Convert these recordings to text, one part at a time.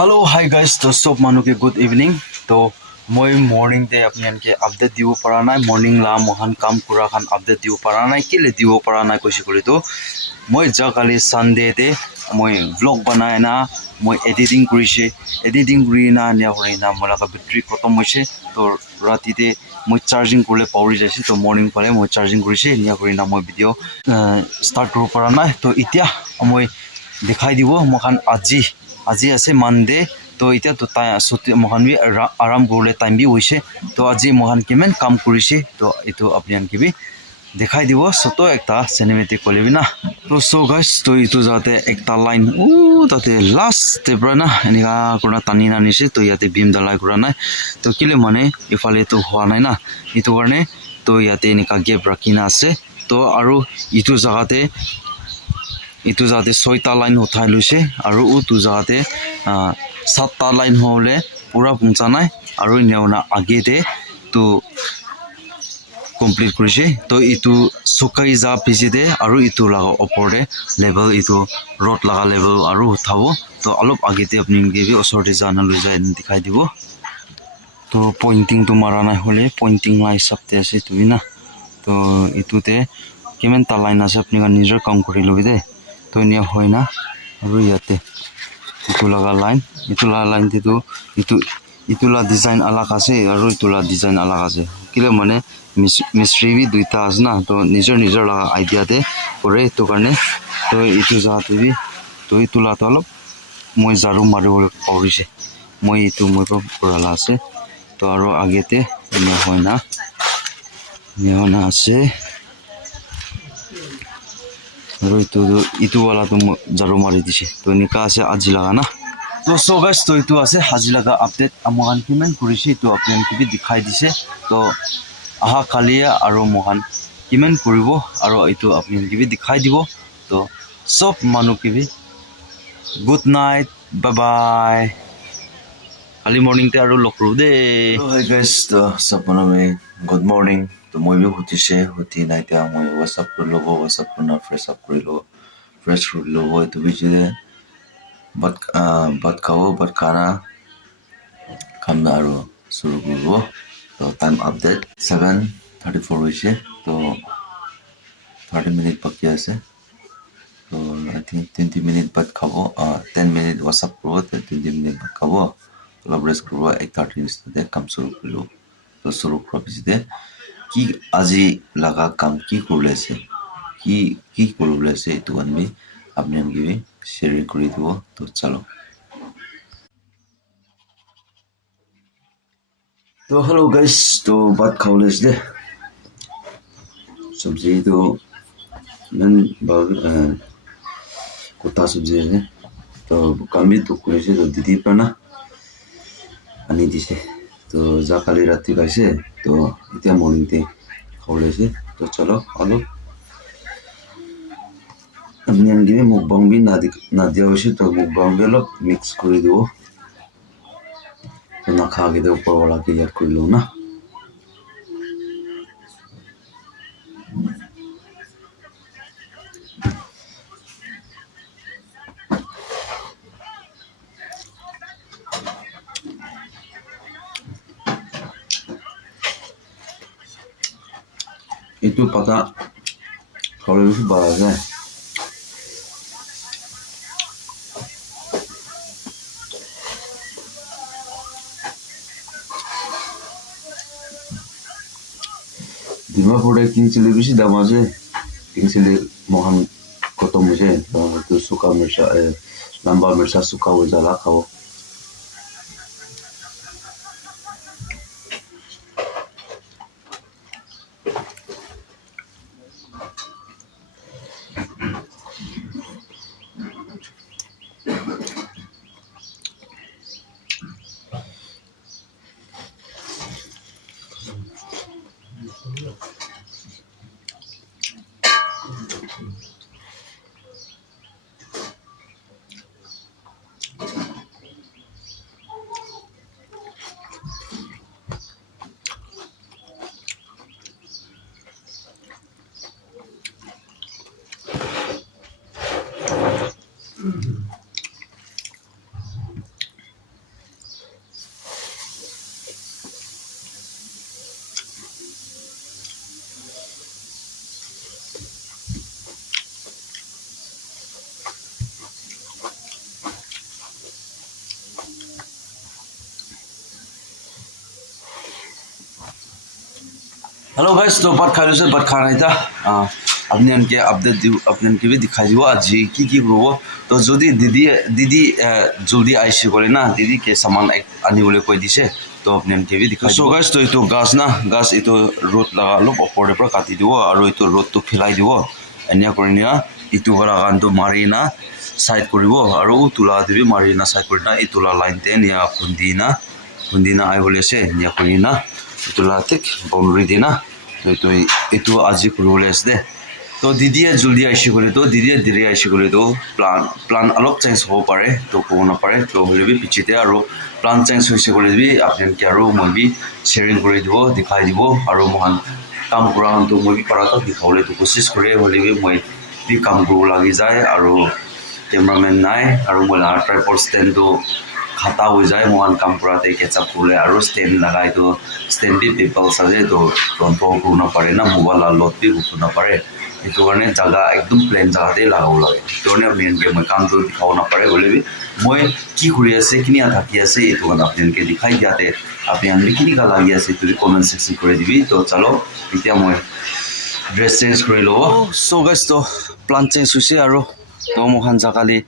hello hi guys तो सब मानु के गुड इवनिंग तो মই मॉर्निंग दे अपने के अपडेट दिव परा ना मॉर्निंग ला मोहन काम कुरा खान अपडेट दिव परा ना केले दिव परा ना কৈছি কৰি তো মই জাকালি সানডে দে মই ব্লগ बनाय ना মই এডিটিং কৰিছে এডিটিং কৰি না নিয়া কৰি না মোলা का बैटरी खत्म হৈছে তো ৰাতি দে মই চাৰ্জিং কৰিলে পাউৰি যাইছে তো মৰ্নিং পালে মই চাৰ্জিং কৰিছে নিয়া কৰি না মই ভিডিও স্টাৰ্ট কৰিব পৰা নাই তো এতিয়া মই দেখাই দিব মখান আজি আছে মানডে তো এতিয়া তো ছুটি মহান বি আৰাম কৰিলে টাইম বি হৈছে তো আজি মহান কিমান কাম কৰিছে তো এটো আপোনাক কি বি দেখাই দিব সতো একটা সিনেমেটিক কৰিবি না তো সো গাইস তো এটো যাতে একটা লাইন তাতে লাস্ট তেব্ৰা না এনিকা কৰা টানি নানিছে তো ইয়াতে বিম দালাই কৰা নাই তো কিলে মানে ইফালে তো হোৱা নাই না এটো কাৰণে তো ইয়াতে এনিকা গেপ ৰাখিনা আছে তো আৰু ইটো জাগাতে itu jate 6ta line uthai luise aru utu jate 7ta line hole pura pungcha nai aru neona age de to complete kurise to itu sukai ja piji de aru itu laga opor de level itu road laga level aru uthabo to alop age te apni ge bi osor de jana lui jai dikhai dibo to pointing to mara nai hole pointing lai sabte ase tumi na to itu te kemen ta line ase apni ga nijor kaam kori lobi de তো নিয়া হয় না আৰু ইয়াতে ইতুলাগা line দিটো ইতুলা design আলাগ আছে আৰু ইতুলা design আলাগ আছে কিলে মানে মিস্ত্ৰি বি দুইটা আছে না তো নিজৰ লাগা আইডিয়াতে কৰে তো কাৰণে তো ইতু জাতে বি তো ইতুলা অলপ মই জাৰু মাৰিব পাউৰিছে মই ইতু মই পৰালা আছে তো আৰু আগেতে নিয়া হয় না আছে আৰু ইটো वाला তো জাৰু মাৰি দিছে তো নিকা আছে আজি লাগা না তো সো গাইস তো ইটো আছে আজি লাগা আপডেট আমগান কিমান কৰিছে তো আপোনাক কি দেখাই দিছে তো আহা কালিয়া আৰু মহান কিমান কৰিব আৰু ইটো আপোনাক কি দেখাই দিব তো সব মানুহ কি গুড নাইট বাই বাই কালি মৰ্নিং তে আৰু লগ কৰো দে হাই গাইস তো সব মানুহ গুড মৰ্নিং তো মই বি উঠিছে উঠি নাই তে মই WhatsApp কৰি ফ্ৰেছ আপ কৰি লো ফ্ৰেছ কৰি লো তো বিচে বাত খানা খানা আৰু শুরু করব তো টাইম আপডেট 7:34 হৈছে তো 30 মিনিট বাকি আছে তো আই থিংক 20 মিনিট বাদ খাব 10 মিনিট WhatsApp করব 20 মিনিট বাদ খাব অলপ রেস্ট করব 1:30 নিচিনাতে কাম শুরু কৰিলো তো শুৰু কৰাৰ পিছতে কি আজি লাগা কাম কি কৰিলেছে কি কৰিলেছে এইটো আমি আপোনাক শেয়াৰ কৰি দিব তো চলো तो हेलो गाइस तो बात खावलेस दे सब्जी तो नन बाग कुत्ता सब्जी है तो कमी तो कोई से तो दीदी पर ना अनि दिसे तो जा खाली राती खाइसे तो इतना मॉर्निंग ते खावलेस तो चलो आलो अपनी अंगी में मुकबांग भी ना दिया वैसे तो मुकबांग भी लोग मिक्स कर दो तो ना खा के दे ऊपर वाला के याद कर लो ना itu pata kalau itu bahasa Dimapur king chili bisi damaje king chili mohan kotom muje to suka mircha lamba mircha suka wajala khao hello guys तो बात खा लो बात खा रहा था अपने उनके अपडेट अपने उनके भी दिखाई दियो आज की करो तो जदि दीदी दीदी जल्दी आइसे करे ना दीदी के सामान आनी बोले कोई दिसे तो अपने उनके भी दिखाई सो गाइस तो इतो गास ना गास इतो रोड लगा लो ऊपर पर काटी दियो और इतो रोड तो फिलाई दियो एनिया करनिया इतो बरा गान तो मारी ना साइड करिवो और तुला देबी मारी ना साइड करना इतुला लाइन ते निया खुंदिना आइ बोले से निया करना इतुला तक बाउंड्री देना तो इतो आज करबोले आसे तो दीदी जल्दी आइसे करे तो दीदी धीरे आइसे करे तो प्लान अलग चेंज हो पारे तो को ना पारे तो होले भी पिछते और प्लान चेंज होइसे करे भी आपन के और মই भी शेयरिंग करे दिबो दिखाई दिबो और मोहन काम करा तो মই भी पारा तो दिखावले तो कोशिश करे होले भी মই भी काम करबो लागि जाय और कैमरामैन नाय और मोला ट्राइपॉड स्टैंड तो खाता हो जाए मोहन काम कराते कैचअप करे और स्टैंड लगाई तो स्टैंड भी पीपल साजे तो कंट्रोल करना पारे ना मोबाइल लॉक भी होना पारे इतो কাৰণে জায়গা একদম প্লেন জায়গাতে লাগাব লাগে তোনে মেনকে মই কাম তো দিখাও না পারে বলে মই কি কৰি আছে কিনি থাকি আছে ইটো কাৰণে আপোনালোকে দেখাই দিয়াতে আপোনালোকে কিনি কা লাগি আছে তুমি কমেন্ট সেকশন কৰি দিবি তো চলো এতিয়া মই ড্ৰেস চেঞ্জ কৰি লও সো গাইস তো প্লান চেঞ্জ হৈছে আৰু তো মোখান জাগালি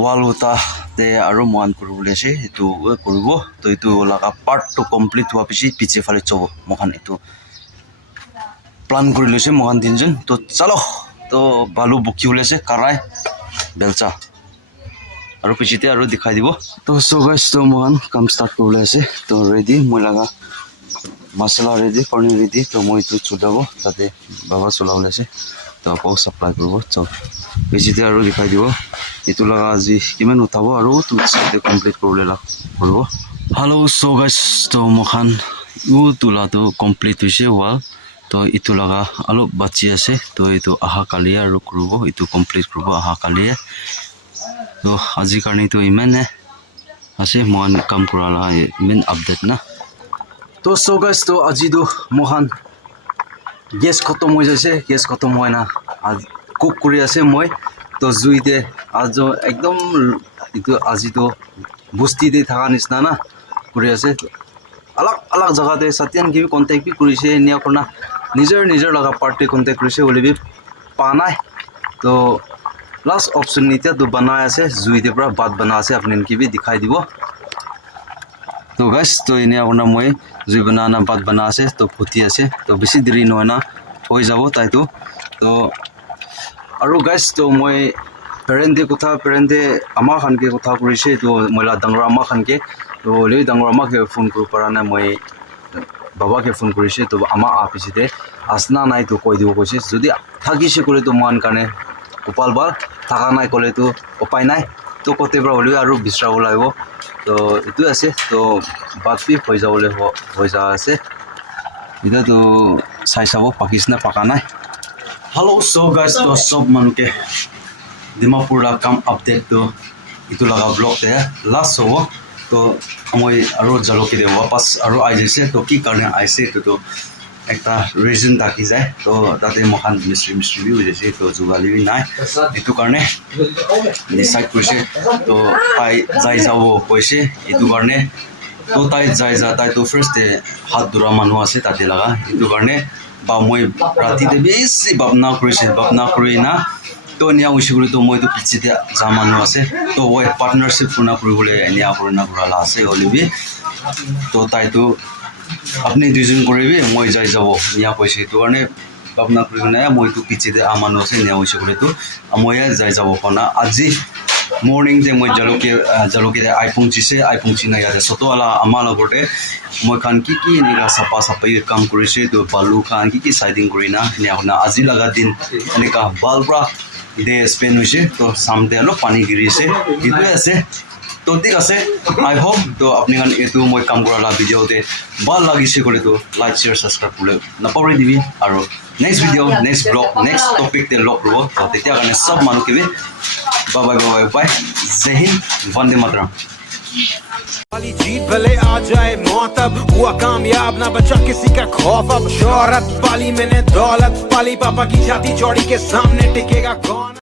ওয়াল উতা তে আৰু মান কৰিবলৈ আছে এটো কৰিব তো এটো লাগা পাৰ্ট তো কমপ্লিট হোৱা পিছে ফালে চব মোখান এটো প্লান কৰি লৈছে মোহন তিনজন তো চলো তো বালু বুকি ওলাইছে কাৰাই বেলচা আৰু পিছতে আৰু দেখাই দিব তো সো গাইস তো মোহন কাম স্টাৰ্ট কৰি আছে তো ৰেডি মই লাগা মছলা ৰেডি পানী ৰেডি তো মই তো চুলাব তাতে বাবা চলা ওলাইছে তো আকৌ সাপ্লাই কৰিব চল পিছতে আৰু দেখাই দিব এটো লাগা আজি কিমান উঠাব আৰু তো সাথে কমপ্লিট কৰিবলৈ কৰিব হেল্ল' সো গাইস তো মোহন তুলা তো কমপ্লিট হৈছে ওয়াল तो इतो लगा अलग बच्ची আছে तो इतो आहा काली और करबो इतो कंप्लीट करबो आहा काली तो আজি কাৰণে তো ইমানে আছে মন কাম কৰালা মেন আপডেট না তো সো গাইস তো আজি তো মোহন গ্যাস খতম হৈ যাইছে গ্যাস খতম হয় না আজ কুক কৰি আছে মই তো জুইতে আজ একদম ইতো আজি তো বস্তিতে থাকা নিচিনা না কৰি আছে अलग अलग जगह दे सत्यन की भी कांटेक्ट भी करिसे निया करना निजर लगा पार्टी कांटेक्ट करिसे बोले भी पाना तो लास्ट ऑप्शन निते तो बनाया से जुई दे पूरा बात बना से अपने की भी दिखाई दिबो तो गाइस तो इने अपना মই जुई बनाना बात बना से तो फुटी আছে तो बेसी देरी নহয় না হৈ যাব তাই তো আৰু গাইস তো মই পেৰেন্টে আমা খানকে কথা কৰিছে তো মইলা ডাঙৰ আমা খানকে তো লৈ ডাঙৰ আমাকে ফোন কৰিব পৰা নাই মই বাবাকে ফোন কৰিছে তো আমা আপিছিতে আসনা নাই তো কৈ দিব কৈছে যদি থাকিছে কৰে তো মান কাৰণে গোপাল বাল থাকা নাই ক'লে তো উপায় নাই তো কতে পৰা হলিও আৰু বিচৰাব লাগিব তো এটো আছে তো বাত বি হৈ যাবলৈ হৈ যা আছে এটা তো চাই চাব পাকিস্তান পাকা নাই हेलो सो गाइस तो सब मानुके डिमापुर ला काम अपडेट तो इतो लगा ब्लॉग ते लास्ट हो तो মই আৰু জালকে দে वापस আৰু আই যাইছে তো কি কাৰণে আইছে তো একটা ৰিজন থাকি যায় তো তাতে মহান মিস্ত্ৰি বি হৈ যাইছে তো যোগালি নাই এটো কাৰণে ডিসাইড কৰিছে তো তাই যাই যাব কৈছে এটো কাৰণে তো তাই যাই তাই তো ফাৰ্স্ট হাত ধৰা মানুহ আছে তাতে লাগা এটো কাৰণে বা মই ৰাতিতে বেছি ভাবনা কৰি না তো নিয়া উইছিগুলি তো মই তো পিছিতে যা মানুহ আছে তো ওই পার্টনারশিপ পুনা কৰিবলৈ নিয়া পুনা কৰালা আছে হলিবি তো তাই তো আপনি দুইজন কৰিবি মই যাই যাব নিয়া কৈছে তো কাৰণে ভাবনা কৰি না মই তো পিছিতে আ মানুহ আছে নিয়া উইছিগুলি তো মই যাই যাব কোনা আজি মর্নিং দে মই জালুকে আইফোন চিনা ইয়াতে সতো আলা আমালা গটে মই খান কি নিগা সাপা কাম কৰিছে তো বালু খান কি সাইডিং কৰি না নিয়া আজি লাগা দিন এনেকা বালব্ৰা দে স্পেন হৈছে তো সামতে অলপ পানী গিৰিছে ইটো আছে তো ঠিক আছে আই হোপ তো আপনি খান এটো মই কাম কৰালা ভিডিওতে ভাল লাগিছে কৰে তো লাইক শেয়াৰ সাবস্ক্ৰাইব কৰে নাপাহৰি দিবি আৰু next video next blog next topic তে লগ ৰব তো তেতিয়া কাৰণে সব মানুহ কেবে बाय जय हिंद वंदे मातरम वाली जीत भले आ जाए मौत अब हुआ कामयाब ना बचा किसी का खौफ अब शोहरत पाली मैंने दौलत पाली पापा की छाती चौड़ी के सामने टिकेगा कौन